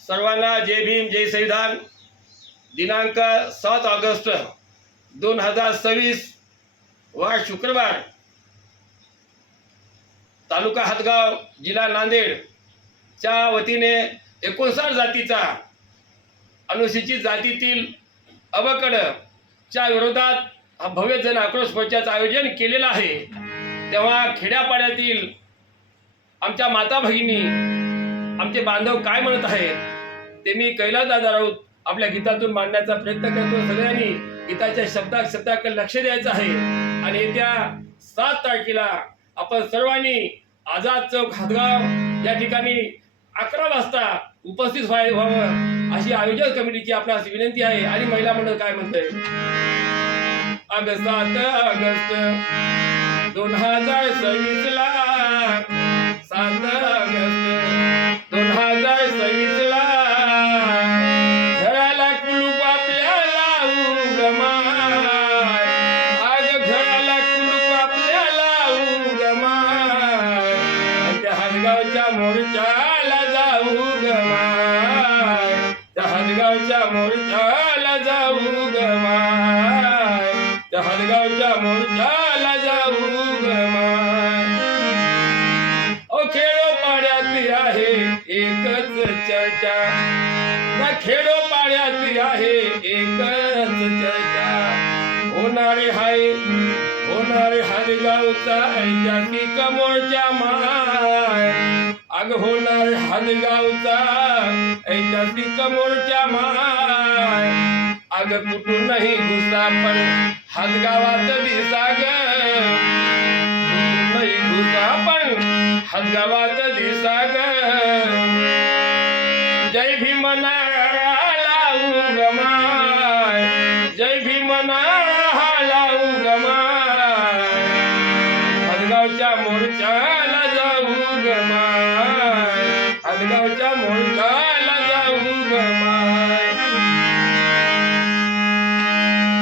सर्वांना जय भीम जय संविधान। दिनांक 7 ऑगस्ट 2026 वार शुक्रवार, तालुका हदगाव, जिल्हा नांदेड च्या वतीने 59 जातीचा अनुसूचित जातीतील अबकड च्या विरोधात हा भव्य जन आक्रोश मोर्चाचं आयोजन केलेलं आहे। तेव्हा खेड्यापाड्यातील आमच्या माता भगिनी, आमचे बांधव काय म्हणत आहेत ते मी कैलासदादा राऊत आपल्या गीतातून मांडण्याचा प्रयत्न करतो। सगळ्यांनी गीताच्या शब्दाकडे लक्ष द्यायचं आहे आणि येत्या 7 तारखेला आपण सर्वांनी आझाद चौक हदगाव या ठिकाणी 11 वाजता उपस्थित व्हावं अशी आयोजक कमिटीची आपल्यास विनंती आहे। आणि महिला मंडळ काय म्हणतंय, 7 ऑगस्ट 2026 ला 7 ऑगस्ट 2026 ला घराला कुलूप आपल्याला उगमाय, आज घराला कुलूप आपल्याला उगमाय, त्या हदगावच्या मोर्चाला जाऊ गमाय, त्या हदगावच्या मोर्चाला जाऊ गमाय, त्या हदगावच्या मोर्चाला जाऊ गमाय। ओ खेडोपाड्यात आहे एकच चर्चा, त्या खेडोपाड्यात आहे एकच चर्चा, होणारे हदगावचा ऐतिहासिक मोर्चा माय, अग होणार हदगावचा ऐतिहासिक मोर्चा माय, अग कुठूनही घुसा पण हदगावात दिसा ग, कुठूनही घुसा पण हदगावात दिसा ग, जय भीम नारा उगमाय, जय भीम नारा उगमाय, हदगावच्या मोर्चाला जाऊ गमाय, हदगावच्या मोर्चाला जाऊ गमाय।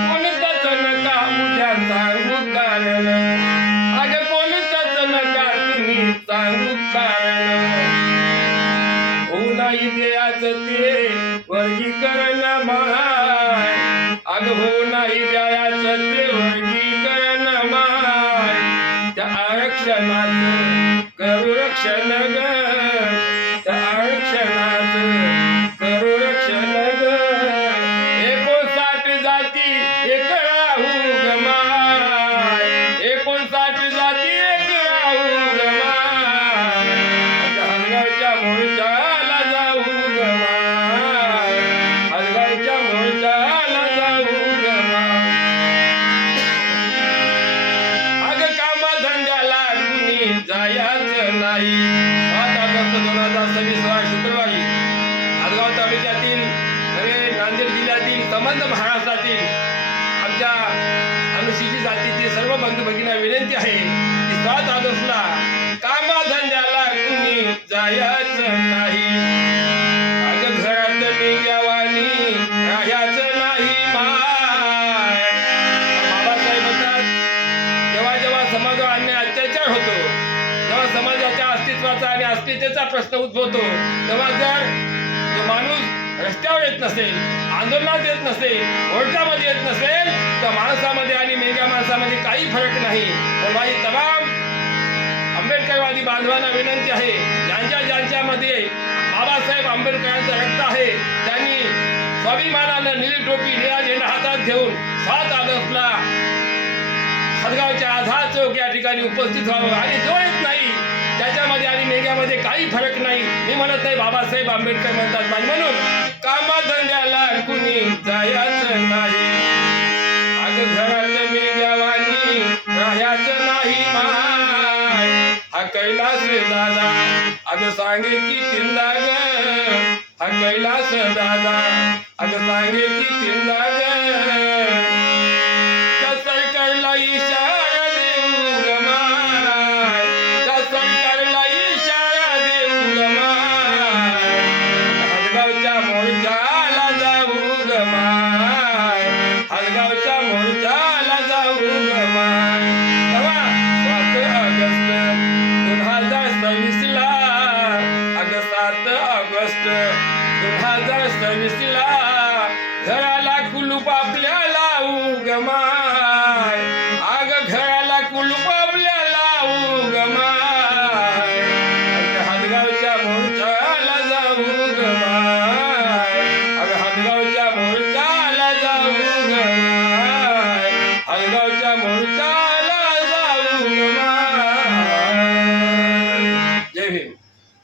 कोणतंच नका उद्या सांगू कारण, अग कोणतंच नका तुम्ही सांगू कारण, होऊ नाही द्यायचं ते वर्गीकरण माय, अग होऊ नाही द्यायचं ते वर्गीकरण माय, त्या आरक्षणाचं करू रक्षण ग, त्या आरक्षणाचं करू रक्षण ग, 59 जाती एक राहू गमाय, 59 जाती एक राहू गमाय, त्या हदगावच्या मोर्चाला जाऊ गमाय, हदगावच्या मोर्चाला जाऊ गमाय। अग कामधंद्याला कुणी जायचं नाही, 7 ऑगस्ट 2026 वार शुक्रवारी हदगाव तालुक्यातील नव्हे नांदेड जिल्ह्यातील संबंध महाराष्ट्रातील आमच्या अनुसूचित जातीतील सर्व बंधू भगिनींना विनंती आहे की 7 ऑगस्टला कामधंद्याला कुणी जायचं नाही, अग घरात निघावानी राहायचं नाही माय। बाबासाहेब म्हणतात, जेव्हा समाजावर अन्याय अत्याचार होतो, जेव्हा समाजाच्या अस्तित्वाचा आणि अस्मितेचा प्रश्न उद्भवतो, तेव्हा जर तो माणूस रस्त्यावर येत नसेल, आंदोलनात येत नसेल, मोर्चामध्ये येत नसेल, तर माणसामध्ये आणि मेघा माणसामध्ये काही फरक नाही। पण माझी तमाम आंबेडकरवादी बांधवांना विनंती आहे, ज्यांच्यामध्ये बाबासाहेब आंबेडकरांचं रक्त आहे, त्यांनी स्वाभिमानानं निळी टोपी निळा झेंडा हातात घेऊन 7 ऑगस्टला हदगावच्या आझाद चौक या ठिकाणी उपस्थित व्हावं। आणि जो येत नाही त्याच्यामध्ये आणि मेघ्यामध्ये काही फरक नाही, मी म्हणत नाही, बाबासाहेब आंबेडकर म्हणतात। म्हणून कामधंद्याला कुणी जायचं नाही, अग घरात मेघ्यावानी राहायचं नाही माय, हा कैलास दादा अग सांगे की चिंदा ग, हा कैलास दादा अग सांगे की चिंदा ग, त्या सरकारला इशारा देऊ गमाय, त्या सरकारला इशारा देऊ गमाय, हदगावच्या मोर्चाला जाऊ गमाय, हदगावच्या मोर्चाला जाऊ गमाय। 7 ऑगस्ट 2026 ला, अग 7 ऑगस्ट ऑगस्ट 2026 ला घराला कुलूप आपल्या